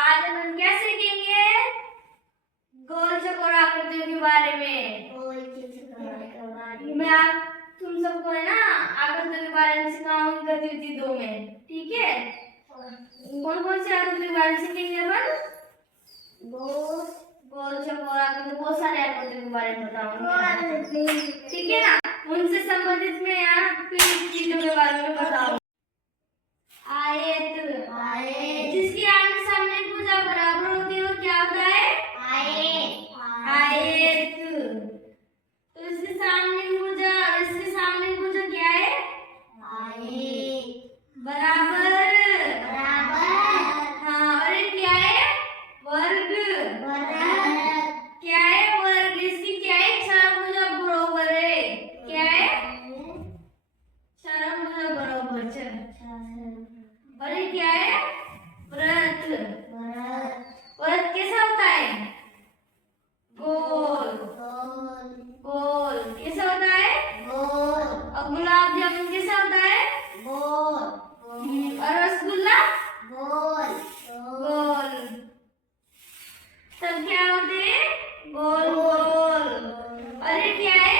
आज हम क्या सीखेंगे? गोल चक्कर आकृतियों के बारे में। मैं आज तुम सबको है ना आकृतियों के बारे में सिखाऊंगी गतिविधि 2 में, ठीक है? कौन कौन सी आकृतियों के बारे में सीखेंगे अपन? गोल चक्कर आकृति, बहुत सारे आकृतियों के बारे में बताऊंगी, ठीक है ना? उनसे संबंधित मैं यहाँ चीजों के बारे में बताऊंगी। आयत, जिसकी आमने सामने भुजा बराबर होती है वो क्या होता है? आयत। तो इसके सामने भुजा और इसके सामने भुजा क्या है? बराबर। हाँ, और ये क्या है? वर्ग। क्या है? वर्ग। इसकी क्या है? चरभुजा बराबर है। क्या है? चरभुजा बराबर। और ये क्या है? व्रत। व्रत कैसा होता है? गोल। कैसा होता है? और गुलाब जामुन कैसा होता है? और रसगुल्ला? गोल। सब क्या होते हैं? गोल। और ये क्या है?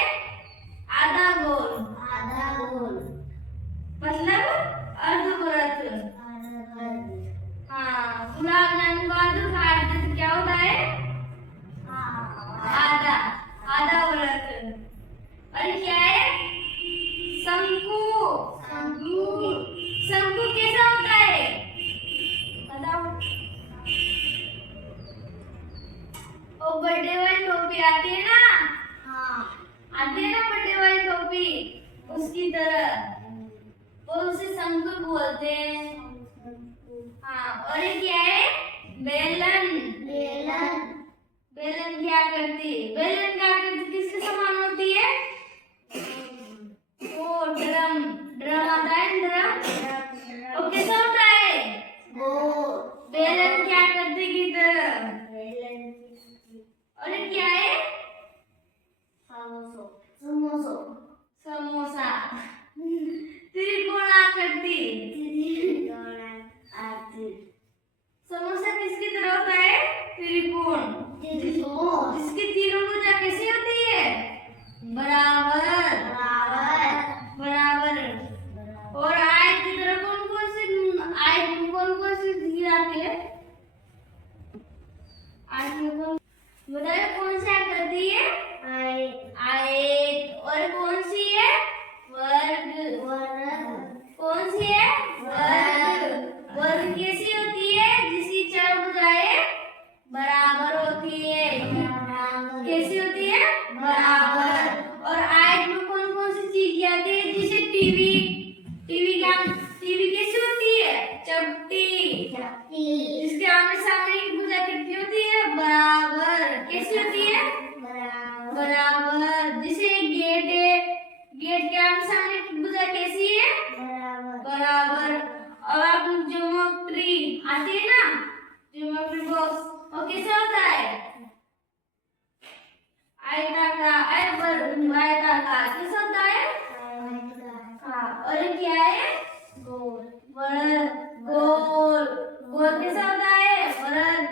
आधा गोल। मतलब अर्धवृत्त। हाँ, गुलाब जामुन को आधा काट दे तो क्या होता है? आधा वृत्त। और ये क्या है? शंकु। शंकु कैसा होता है? बताओ। वो बर्थडे वाली टोपी आती है ना? आती है ना बर्थडे वाली टोपी, उसकी तरह वो उसे शंकु बोलते हैं। हाँ, और ये क्या है? बेलन। बेलन क्या करती? बेलन क्या करती? किसके समान होती है? वो ड्रम आता है, ड्रम। वो कैसा होता है? बेलन क्या करती की तरह। और ये क्या है? समोसा। त्रिकोण आकृति। समोसा किसकी तरह होता है? त्रिकोण। जिसकी तीनों भुजा कैसी होती है? बराबर। और आयत की तरह कौन कौन सी दी जाती है? आयत में कौन बताइए कौन सी आकृति है? आयत। और कौन सी है? वर्ग। कौन सी है? वर्ग कैसी होती है? जिसकी चार भुजाएं बराबर होती है। कैसी होती है? बराबर। और आयत में कौन कौन सी चीज आती है? जैसे टीवी कैसी होती है? चपटी। जिसके आमने सामने की भुजा कितनी होती है? बराबर। कैसी होती है? बराबर। जैसे गेट है, गेट के आमने सामने की भुजा कैसी है? बराबर। और आप ज्योमेट्री आती है ना, ज्योमेट्री बॉक्स, वो कैसा होता है? आयताकार कैसा होता है? हाँ, और ये क्या है? गोल कैसा होता है? व्रत।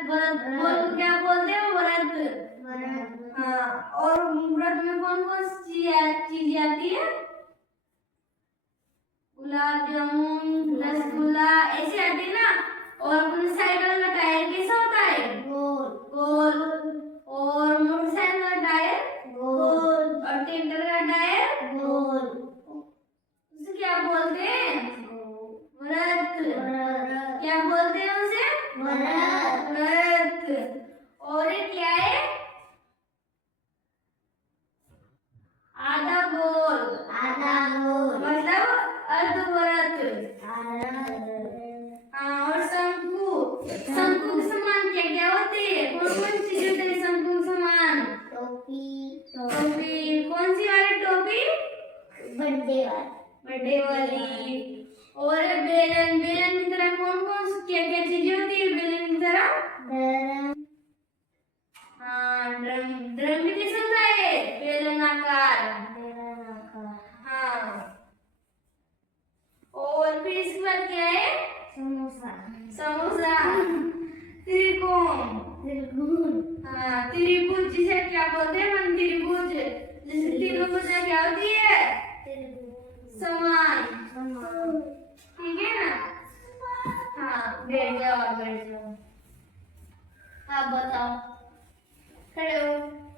गोल को क्या बोलते हैं? व्रत। हाँ, और व्रत में कौन कौन सी चीज आती है? गुलाब जामुन, रसगुल्ला ऐसे आती है ना। और मोटरसाइकिल का टायर कैसा होता है? गोल। और मोटरसाइकिल का टायर गोल। और ट्रैक्टर का टायर गोल। उसे क्या बोलते हैं? व्रत। क्या बोलते हैं उसे? व्रत। और ये क्या है? आधा गोल। मतलब अर्धवृत्त। और शंकु के समान क्या क्या होते हैं? कौन कौन सी चीज होती है शंकु के समान? टोपी। कौन सी वाली टोपी? बर्थडे वाली। और बेलन की तरह कौन कौन सी क्या क्या चीजें होती है बेलन की तरह? हाँ, त्रिभुज जिसे क्या बोलते हैं हम? त्रिभुज। जैसे तीनों भुजा क्या होती है? समान। ठीक है ना? हाँ, बैठ जाओ, आप बैठ जाओ। आप बताओ, खड़े हो।